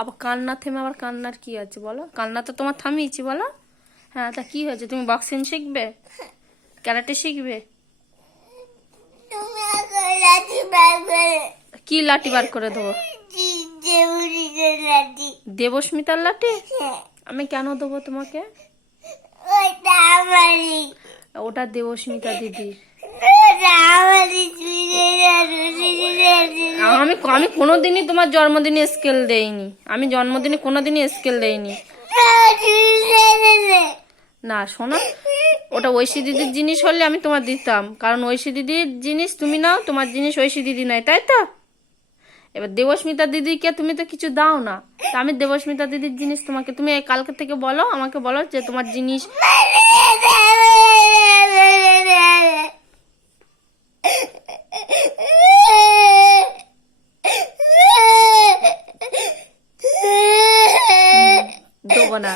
আবার কান্না থেমে আবার কান্নার কি আছে বলো? কান্না তো তোমার থামিয়েছি বলো। হ্যাঁ, তা কি হয়েছে? তুমি বক্সিং শিখবে, ক্যারাটে শিখবে? কি লাঠি বার করে দেবো? দেবস্মিতার লাঠি? আমি কেন দেবো তোমাকে? ওটা দেবস্মিতা দিদির। আমি আমি কোনোদিনই তোমার জন্মদিনে স্কেল দেইনি। আমি জন্মদিনে কোনোদিনই স্কেল দেইনি। না শোনো, ওটা ঐশী দিদির জিনিস হলে আমি তোমার দিতাম, কারণ ঐশী দিদির জিনিস তুমি নাও, তোমার জিনিস ঐশী দিদি নেয়, তাই তো? এবার দেবস্মিতা দিদিকে তুমি তো কিছু দাও না, তা আমি দেবস্মিতা দিদির জিনিস তোমাকে, তুমি কালকে থেকে বলো, আমাকে বলো যে তোমার জিনিস। দেবো না।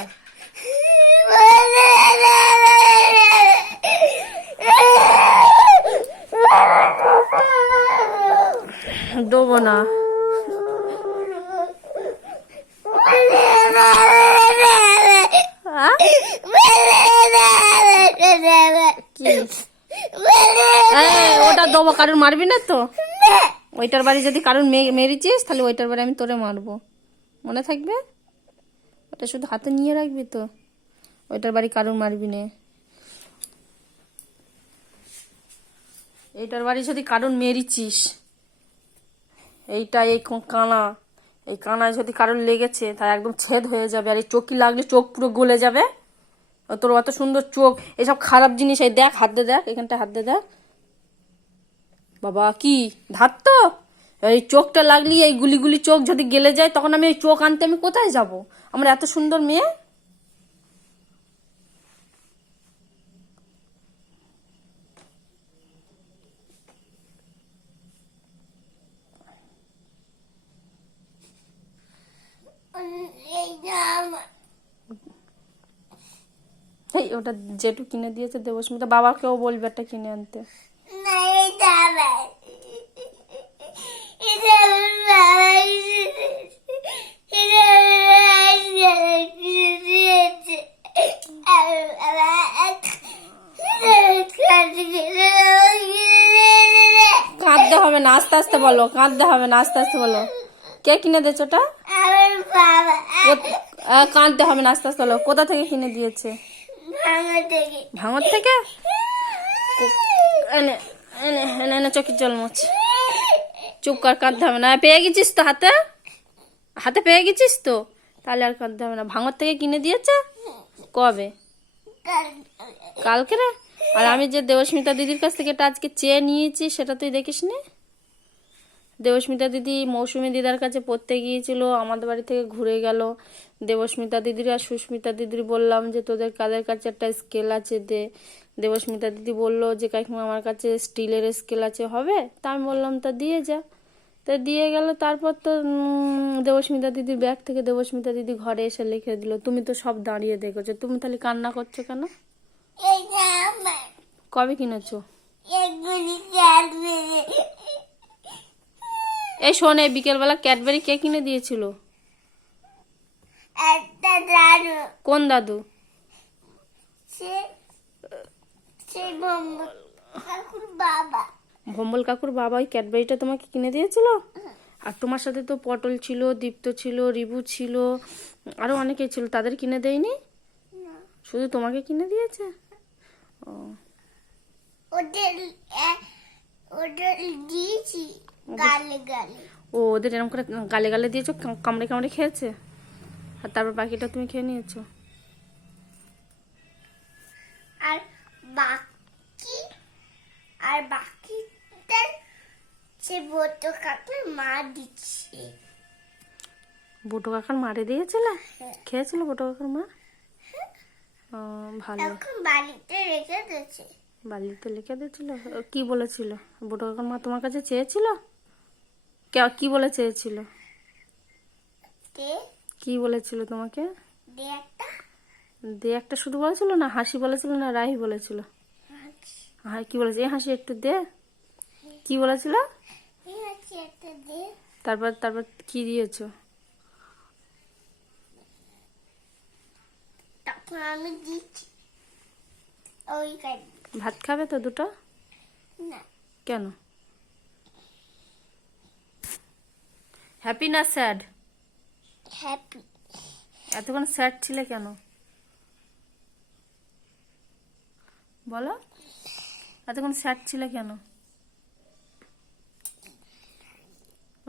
দেবো না। ওটা দেবো, কারণ মারবি না তো? ওইটার বাড়ি যদি কারণ মেরেছিস তাহলে ওইটার বাড়ি আমি তোরে মারবো, মনে থাকবে? ওটা শুধু হাতে নিয়ে রাখবি তো, ওইটার বাড়ি কারণ মারবি না। এইটার বাড়ি যদি কারণ মেরেছিস, এইটা এই কানা, এই কানায় যদি কারণ লেগেছে তাই একদম ছেদ হয়ে যাবে, আর এই চোখি লাগলে চোখ পুরো গলে যাবে। তোর অত সুন্দর চোখ, এসব খারাপ জিনিস, এই দেখ হাত দিয়ে দেখ, এখানটা হাত দিয়ে দেখ। বাবা কি ধাত তো, এই চোখটা লাগলি, এই গুলি গুলি চোখ যদি গেলে যায় তখন আমি এই চোখ আনতে আমি কোথায় যাব? আমার এত সুন্দর মেয়ে। এই ওটা জেঠু কিনে দিয়েছে দেবস্মিতা, বাবাকেও বলবে একটা কিনে আনতে। কাঁদতে হবে না, আস্তে আস্তে বলো, কাঁদতে হবে না, আস্তে আস্তে বলো। কে কিনে দিয়েছে ওটা? কাঁদতে হবে না, আস্তে আস্তে বলো। কোথা থেকে কিনে দিয়েছে? ভাঙর থেকে? এনে এনে এনে এনে চোখের জল মোছ। চুপ কর, কাঁদতে হবে না। পেয়ে গেছিস তো হাতে, হাতে পেয়ে গেছিস তো, তাহলে আর কাঁদতে হবে না। ভাঙর থেকে কিনে দিয়েছে? কবে? কালকে রে? আর আমি যে দেবস্মিতা দিদির কাছ থেকে এটা আজকে চেয়ে নিয়েছি সেটা তুই দেখিস নি? দেবস্মিতা দিদি মৌসুমী দিদার কাছে পড়তে গিয়েছিল, আমাদের বাড়ি থেকে ঘুরে গেল। দেবস্মিতা দিদির আর সুস্মিতা দিদির বললাম যে তোদের কাদের কাছে একটা স্কেল আছে দে। দেবস্মিতা দিদি বললো যে কাকিমা আমার কাছে স্টিলের স্কেল আছে, হবে? তা আমি বললাম তা দিয়ে যা। তা দিয়ে গেল। তারপর তো দেবস্মিতা দিদির ব্যাগ থেকে দেবস্মিতা দিদি ঘরে এসে লিখে দিল। তুমি তো সব দাঁড়িয়ে দেখেছো, তুমি তাহলে কান্না করছো কেন? কবে কিনেছো? এই শোন, এই বিকেলবেলা ক্যাডবেরি কে কিনে দিয়েছিল? কোন দাদু? ভম্বল কাকুর বাবা ওই ক্যাডবেরিটা তোমাকে কিনে দিয়েছিল? আর তোমার সাথে তো পটল ছিল, দীপ্ত ছিল, রিবু ছিল, আরো অনেকে ছিল, তাদের কিনে দেয়নি? শুধু তোমাকে কিনে দিয়েছে? ও ও, ওদের এরকম করে গালে গালে দিয়েছো, কামড়ে কামড়ে খেয়েছে, আর তারপর বাকিটা তুমি খেয়ে নিয়েছো। আর বাকি আর বাকিটা সে বটো কাকার মা দিচ্ছে। বটো কাকার মারে দিয়েছিলে? খেয়েছিল বটো কাকার মা? ও ভালো। এখন বাড়িতে রেখে দিয়েছে। বাড়িতে লিখে দিয়েছিল? কি বলেছিল? বটো কাকার মা তোমার কাছে চেয়েছিল? কি বলে চেয়েছিল? কি বলেছিল তোমাকে? দে একটা শুধু বলেছিল, না হাসি বলেছিল, না রাহি বলেছিল? হ্যাঁ, কি বলেছে? এই হাসি একটু দে, কি বলেছিল? তারপর তারপর কি দিয়েছো? আমি দিচ্ছি ওই কাজ ভাত খাবে তো দুটো? না কেন? হ্যাপি না স্যাড? হ্যাপি এতক্ষণ স্যাড ছিলে কেন বলো? এতক্ষণ স্যাড ছিলে কেন?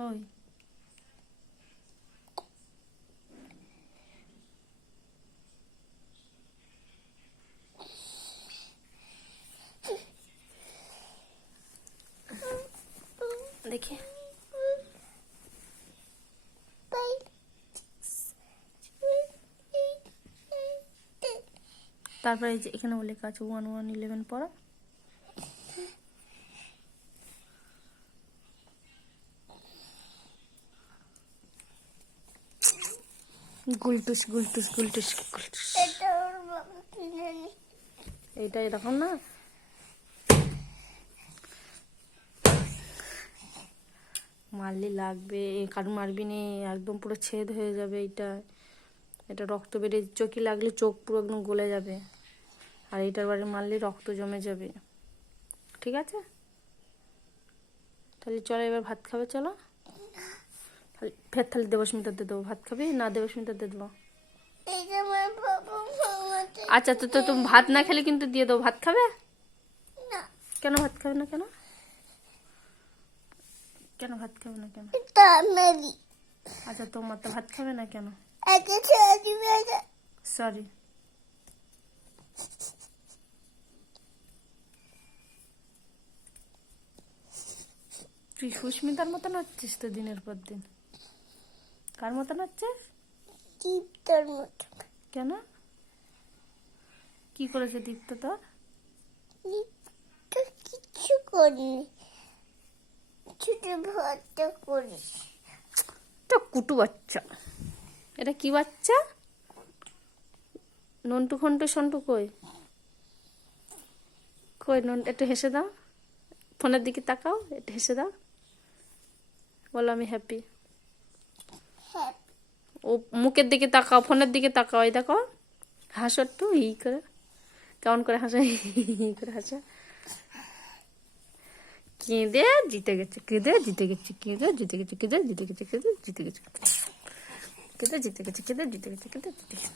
ওই দেখি তারপরে এই যে এখানে লেখা আছে 1111 পড়া। গুলটুস গুলটুস গুলটুস গুলটুস। এটা ওর বাবা কিনে নি এইটা এরকম না, মারলে লাগবে, কারণ মারবি নি, একদম পুরো ছেদ হয়ে যাবে। এটা রক্ত বেরিয়ে চোখে লাগলে চোখ পুরো একদম গলে যাবে, আর এইটার বারে মারলে রক্ত জমে যাবে। ঠিক আছে, তাহলে চলো এবার ভাত খাবে, চলো। ফের তাহলে দেবস্মিতার দিয়ে দেবো, ভাত খাবি না? দেবস্মিতার দিয়ে দেবো। এটা আমার বাবা মামাতে আচ্ছা, তো তুমি ভাত না খেলে কিন্তু দিয়ে দেবো। ভাত খাবে? না কেন ভাত খাবে না? কেন কেন ভাত খাবে না কেন? এটা আমারই আচ্ছা, তোমার তো ভাত খাবে না কেন? আগে ছেড়ে দিবে এটা সরি। তুই সুস্মিতার মতো নাচছিস তো দিনের পর দিন। কার মতো নাচছিস? দীপ্তর মতো কেন? কি করেছে দীপ্ত তোর? দীপ্ত কিছু করিনি শুধু ভর্তা করিস তো কুটু বাচ্চা। এটা কি বাচ্চা? নন্টু খন্টু সন্টু কই? কই একটু হেসে দাও, ফোনের দিকে তাকাও, একটু হেসে দাও, বলো আমি হ্যাপি। হ্যাঁ ও মুখের দিকে তাকাও, ফোনের দিকে তাকাও, এই দেখো হাসো একটু, ই করে, কেমন করে হাসো, ই করে হাসো। কেঁদে জিতে গেছে, কেঁদে জিতে গেছে, কেঁদে জিতে গেছে, কেঁদে জিতে গেছে, কেঁদে জিতে গেছে, কেঁদে জিতে গেছে, কেঁদে জিতে গেছে, কেঁদে জিতে গেছে।